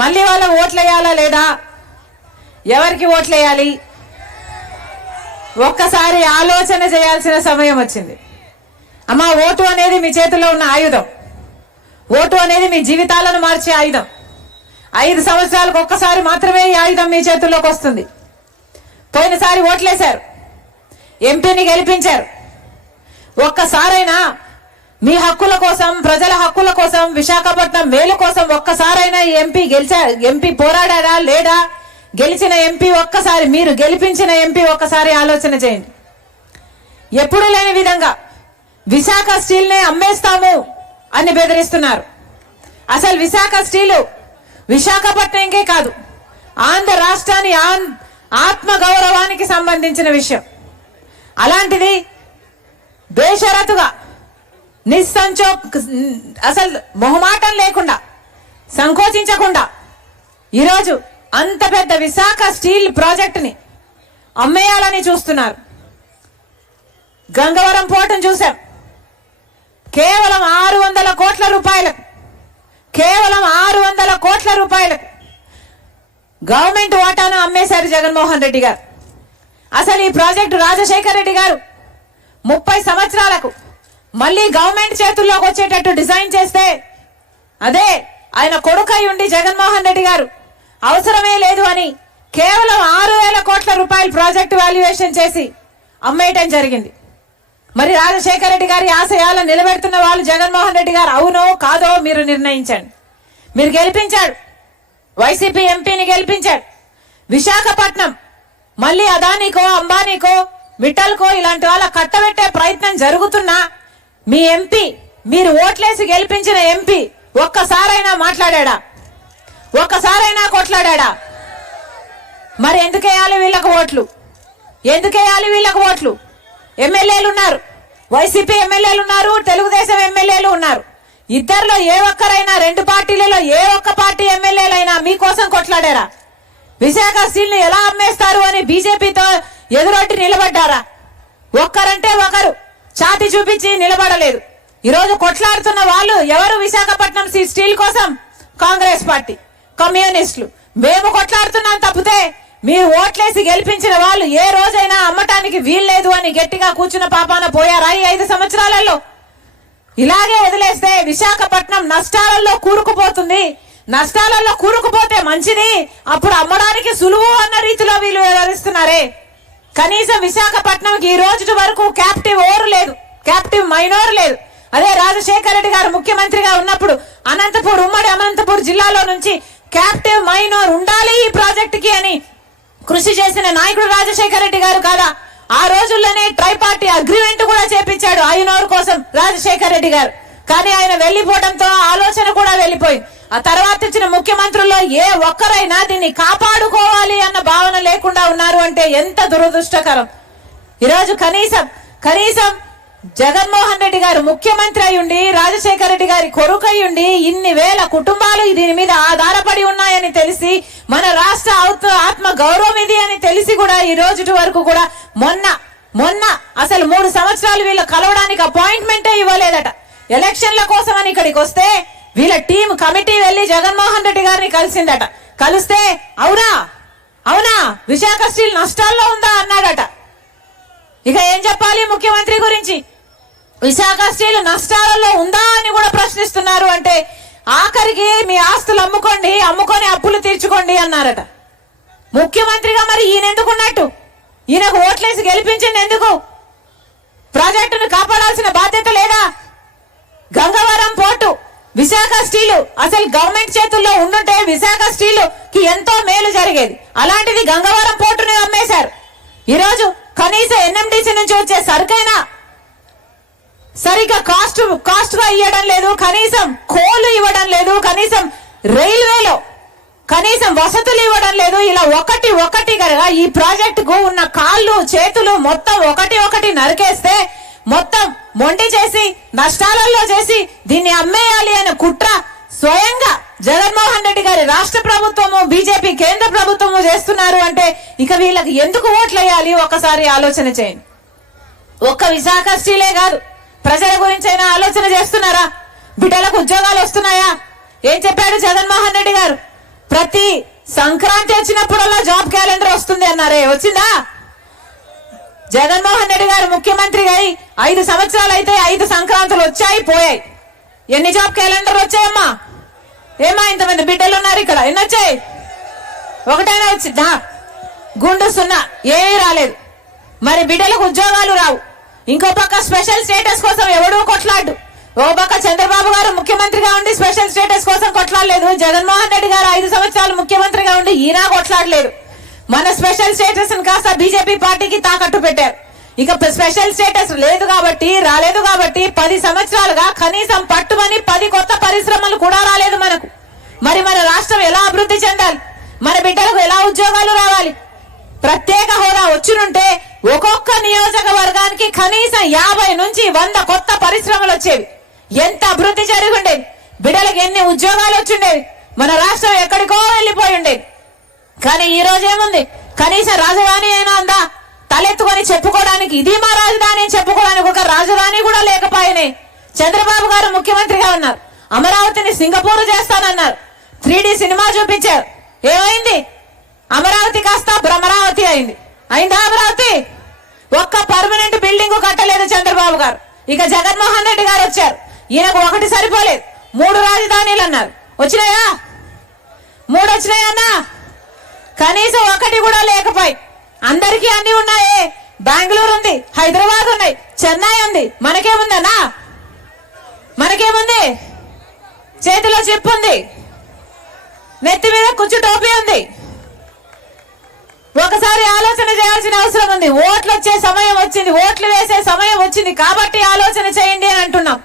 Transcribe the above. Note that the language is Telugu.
మళ్ళీ వాళ్ళ ఓట్లేయాలా లేదా, ఎవరికి ఓట్లేయాలి ఒక్కసారి ఆలోచన చేయాల్సిన సమయం వచ్చింది. అమ్మా, ఓటు అనేది మీ చేతుల్లో ఉన్న ఆయుధం. ఓటు అనేది మీ జీవితాలను మార్చే ఆయుధం. 5 సంవత్సరాలకు ఒక్కసారి మాత్రమే ఈ ఆయుధం మీ చేతుల్లోకి వస్తుంది. పోయినసారి ఓట్లేశారు, ఎంపీని గెలిపించారు. ఒక్కసారైనా మీ హక్కుల కోసం, ప్రజల హక్కుల కోసం, విశాఖపట్నం మేలు కోసం ఒక్కసారైనా ఈ ఎంపీ పోరాడారా లేదా? గెలిచిన ఎంపీ ఒక్కసారి, మీరు గెలిపించిన ఎంపీ ఒక్కసారి ఆలోచన చేయండి. ఎప్పుడు లేని విధంగా విశాఖ స్టీల్ నే అమ్మేస్తాము అని బెదిరిస్తున్నారు. అసలు విశాఖ స్టీలు విశాఖపట్నంకే కాదు, ఆంధ్ర రాష్ట్రాన్ని ఆత్మ గౌరవానికి సంబంధించిన విషయం. అలాంటిది బేషరతుగా, నిస్సంచో, అసలు మొహమాటం లేకుండా, సంకోచించకుండా ఈరోజు అంత పెద్ద విశాఖ స్టీల్ ప్రాజెక్టుని అమ్మేయాలని చూస్తున్నారు. గంగవరం పోర్టును చూశాం, కేవలం 600 కోట్ల రూపాయలకు, కేవలం 600 కోట్ల రూపాయలకు గవర్నమెంట్ వాటాను అమ్మేశారు జగన్మోహన్ రెడ్డి గారు. అసలు ఈ ప్రాజెక్టు రాజశేఖర రెడ్డి గారు 30 సంవత్సరాలకు మళ్ళీ గవర్నమెంట్ చేతుల్లోకి వచ్చేటట్టు డిజైన్ చేస్తే, అదే ఆయన కొడుకై ఉండి జగన్మోహన్ రెడ్డి గారు అవసరమే లేదు అని కేవలం 6,000 కోట్ల రూపాయల ప్రాజెక్టు వాల్యుయేషన్ చేసి అమ్మేయటం జరిగింది. మరి రాజశేఖర రెడ్డి గారి ఆశయాలను నిలబెడుతున్న వాళ్ళు జగన్మోహన్ రెడ్డి గారు అవునో కాదో మీరు నిర్ణయించండి. మీరు గెలిపించాడు, వైసీపీ ఎంపీని గెలిపించాడు. విశాఖపట్నం మళ్ళీ అదానికో, అంబానీకో, మిట్టల్కో ఇలాంటి వాళ్ళ కట్టబెట్టే ప్రయత్నం జరుగుతున్నా మీ ఎంపీ, మీరు ఓట్లేసి గెలిపించిన ఎంపీ ఒక్కసారైనా మాట్లాడా? ఒక్కసారైనా కొట్లాడా? మరి ఎందుకేయాలి వీళ్ళకు ఓట్లు? ఎందుకేయాలి వీళ్ళకు ఓట్లు? ఎమ్మెల్యేలు ఉన్నారు, వైసీపీ ఎమ్మెల్యేలు ఉన్నారు, తెలుగుదేశం ఎమ్మెల్యేలు ఉన్నారు. ఇద్దరిలో ఏ ఒక్కరైనా, 2 పార్టీలలో ఏ ఒక్క పార్టీ ఎమ్మెల్యేలైనా మీకోసం కొట్లాడారా? విశాఖ స్టీల్ ని ఎలా అమ్మేస్తారు అని బీజేపీతో ఎదురొట్టి నిలబడ్డారా? ఒక్కరంటే ఒకరు ఛాతి చూపించి నిలబడలేదు. ఈరోజు కొట్లాడుతున్న వాళ్ళు ఎవరు? విశాఖపట్నం స్టీల్ కోసం కాంగ్రెస్ పార్టీ, కమ్యూనిస్టులు. మేము కొట్లాడుతున్నాం తప్పితే మీరు ఓట్లేసి గెలిపించిన వాళ్ళు ఏ రోజైనా అమ్మటానికి వీల్లేదు అని గట్టిగా కూర్చున్న పాపాన పోయారా ఈ 5 సంవత్సరాలలో? ఇలాగే వదిలేస్తే విశాఖపట్నం నష్టాలలో కూరుకుపోతుంది. నష్టాలలో కూరుకుపోతే మంచిది, అప్పుడు అమ్మడానికి సులువు అన్న రీతిలో వీళ్ళు వ్యవహరిస్తున్నారే. కనీసం విశాఖపట్నంకి ఈ రోజు వరకు క్యాప్టివ్ ఓర్ లేదు, క్యాప్టివ్ మైనోర్ లేదు. అదే రాజశేఖర రెడ్డి గారు ముఖ్యమంత్రిగా ఉన్నప్పుడు ఉమ్మడి అనంతపూర్ జిల్లాలో నుంచి క్యాప్టివ్ మైనోర్ ఉండాలి ఈ ప్రాజెక్టుకి అని కృషి చేసిన నాయకుడు రాజశేఖర రెడ్డి గారు కాదా? ఆ రోజుల్లోనే ట్రైపార్టీ అగ్రిమెంట్ కూడా చేపించాడు ఐనోర్ కోసం రాజశేఖర రెడ్డి గారు. కానీ ఆయన వెళ్లిపోవడంతో ఆలోచన కూడా వెళ్లిపోయింది. ఆ తర్వాత వచ్చిన ముఖ్యమంత్రుల్లో ఏ ఒక్కరైనా దీన్ని కాపాడుకోవాలి అన్న భావన లేకుండా ఉన్నారు అంటే ఎంత దురదృష్టకరం. ఈరోజు కనీసం జగన్మోహన్ రెడ్డి గారు ముఖ్యమంత్రి అయ్యుండి, రాజశేఖర రెడ్డి గారి కొడుకయ్యుండి ఇన్ని వేల కుటుంబాలు దీని మీద ఆధారపడి ఉన్నాయని తెలిసి, మన రాష్ట్ర ఆత్మ గౌరవం ఇది అని తెలిసి కూడా ఈ రోజు వరకు కూడా మొన్న అసలు 3 సంవత్సరాలు వీళ్ళు కలవడానికి అపాయింట్మెంటే ఇవ్వలేదట. ఎలక్షన్ల కోసం అని ఇక్కడికి వస్తే వీళ్ళ టీం కమిటీ వెళ్లి జగన్మోహన్ రెడ్డి గారిని కలిసిందట. కలిస్తే అవునా విశాఖ స్టీల్ నష్టాల్లో ఉందా అన్నాడట. ఇక ఏం చెప్పాలి ముఖ్యమంత్రి గురించి? విశాఖ స్టీల్ నష్టాలలో ఉందా అని కూడా ప్రశ్నిస్తున్నారు అంటే ఆఖరికి మీ ఆస్తులు అమ్ముకొని అప్పులు తీర్చుకోండి అన్నారట. ముఖ్యమంత్రిగా మరి ఈయన ఎందుకున్నట్టు? ఈయనకు ఓట్లేసి గెలిపించింది ఎందుకు? ప్రాజెక్టును కాపాడాల్సిన బాధ్యత లేదా? గంగవరం పోర్టు, విశాఖ స్టీలు అసలు గవర్నమెంట్ చేతుల్లో ఉండుంటే విశాఖ స్టీలు కి ఎంతో మేలు జరిగేది. అలాంటిది గంగవరం పోర్టుని అమ్మేశారు. ఈరోజు కనీసం ఎన్ఎండిసి నుంచి వచ్చే సరుకైనా సరిగ్గా కాస్ట్ గా ఇవ్వడం లేదు, కనీసం కోలు ఇవ్వడం లేదు, కనీసం రైల్వేలో కనీసం వసతులు ఇవ్వడం లేదు. ఇలా ఒకటి కనుక ఈ ప్రాజెక్టుకు ఉన్న కాళ్ళు చేతులు మొత్తం ఒకటి నరికేస్తే మొత్తం మొండి చేసి నష్టాలలో చేసి దీన్ని అమ్మేయాలి అనే కుట్ర స్వయంగా జగన్మోహన్ రెడ్డి గారి రాష్ట్ర ప్రభుత్వము, బీజేపీ కేంద్ర ప్రభుత్వము చేస్తున్నారు అంటే ఇక వీళ్ళకి ఎందుకు ఓట్లు వేయాలి? ఒకసారి ఆలోచన చేయండి. ఒక్క విశాఖ స్టీలే కాదు, ప్రజల గురించి అయినా ఆలోచన చేస్తున్నారా? బిడ్డలకు ఉద్యోగాలు వస్తున్నాయా? ఏం చెప్పాడు జగన్మోహన్ రెడ్డి గారు? ప్రతి సంక్రాంతి వచ్చినప్పుడల్లా జాబ్ క్యాలెండర్ వస్తుంది అన్నారే, వచ్చిందా? జగన్మోహన్ రెడ్డి గారు ముఖ్యమంత్రి అయి 5 సంవత్సరాలు అయితే 5 సంక్రాంతులు వచ్చాయి పోయాయి. ఎన్ని జాబ్ క్యాలెండర్ వచ్చాయమ్మా? ఏమా ఇంతమంది బిడ్డలు ఉన్నారు ఇక్కడ, ఎన్ని వచ్చాయి? ఒకటైనా వచ్చిందా? గుండు సున్నా, ఏమీ రాలేదు. మరి బిడ్డలకు ఉద్యోగాలు రావు. ఇంకో పక్క స్పెషల్ స్టేటస్ కోసం ఎవడూ కొట్లాడు. ఓ పక్క చంద్రబాబు గారు ముఖ్యమంత్రిగా ఉండి స్పెషల్ స్టేటస్ కోసం కొట్లాడలేదు. జగన్మోహన్ రెడ్డి గారు 5 సంవత్సరాలు ముఖ్యమంత్రిగా ఉండి ఈయన కొట్లాడలేదు. మన స్పెషల్ స్టేటస్ కాస్త బీజేపీ పార్టీకి తాకట్టు పెట్టారు. ఇక స్పెషల్ స్టేటస్ లేదు కాబట్టి, రాలేదు కాబట్టి 10 సంవత్సరాలుగా కనీసం పట్టుమని 10 కొత్త పరిశ్రమలు కూడా రాలేదు మనకు. మరి మన రాష్ట్రం ఎలా అభివృద్ధి చెందాలి? మన బిడ్డలకు ఎలా ఉద్యోగాలు రావాలి? ప్రత్యేక హోదా వచ్చినుంటే ఒక్కొక్క నియోజకవర్గానికి కనీసం 50 నుంచి 100 కొత్త పరిశ్రమలు వచ్చేవి. ఎంత అభివృద్ధి జరిగి ఉండేది, బిడ్డలకు ఎన్ని ఉద్యోగాలు వచ్చిండేవి, మన రాష్ట్రం ఎక్కడికో వెళ్ళిపోయి ఉండేది. కానీ ఈ రోజు ఏముంది? కనీసం రాజధాని అయినా ఉందా? తలెత్తుకొని చెప్పుకోవడానికి ఇది మా రాజధాని అని చెప్పుకోవడానికి ఒక రాజధాని కూడా లేకపోయినాయి. చంద్రబాబు గారు ముఖ్యమంత్రిగా ఉన్నారు, అమరావతిని సింగపూర్ చేస్తానన్నారు. 3D సినిమా చూపించారు, ఏమైంది? అమరావతి కాస్త భ్రమరావతి అయింది. అయిందా అమరావతి? ఒక్క పర్మనెంట్ బిల్డింగ్ కట్టలేదు చంద్రబాబు గారు. ఇక జగన్మోహన్ రెడ్డి గారు వచ్చారు, ఈయనకు ఒకటి సరిపోలేదు, 3 రాజధానులు అన్నారు. వచ్చినాయా? 3 వచ్చినాయన్నా? కనీసం ఒకటి కూడా లేకపోయి అందరికీ అన్ని ఉన్నాయే. బెంగళూరు ఉంది, హైదరాబాద్ ఉన్నాయి, చెన్నై ఉంది. మనకేముందన్నా? మనకేముంది? చేతిలో చెప్పు ఉంది, నెత్తి మీద కుచ్చు టోపీ ఉంది. ఒకసారి ఆలోచన చేయాల్సిన అవసరం ఉంది. ఓట్లు వచ్చే సమయం వచ్చింది, ఓట్లు వేసే సమయం వచ్చింది కాబట్టి ఆలోచన చేయండి అని అంటున్నాం.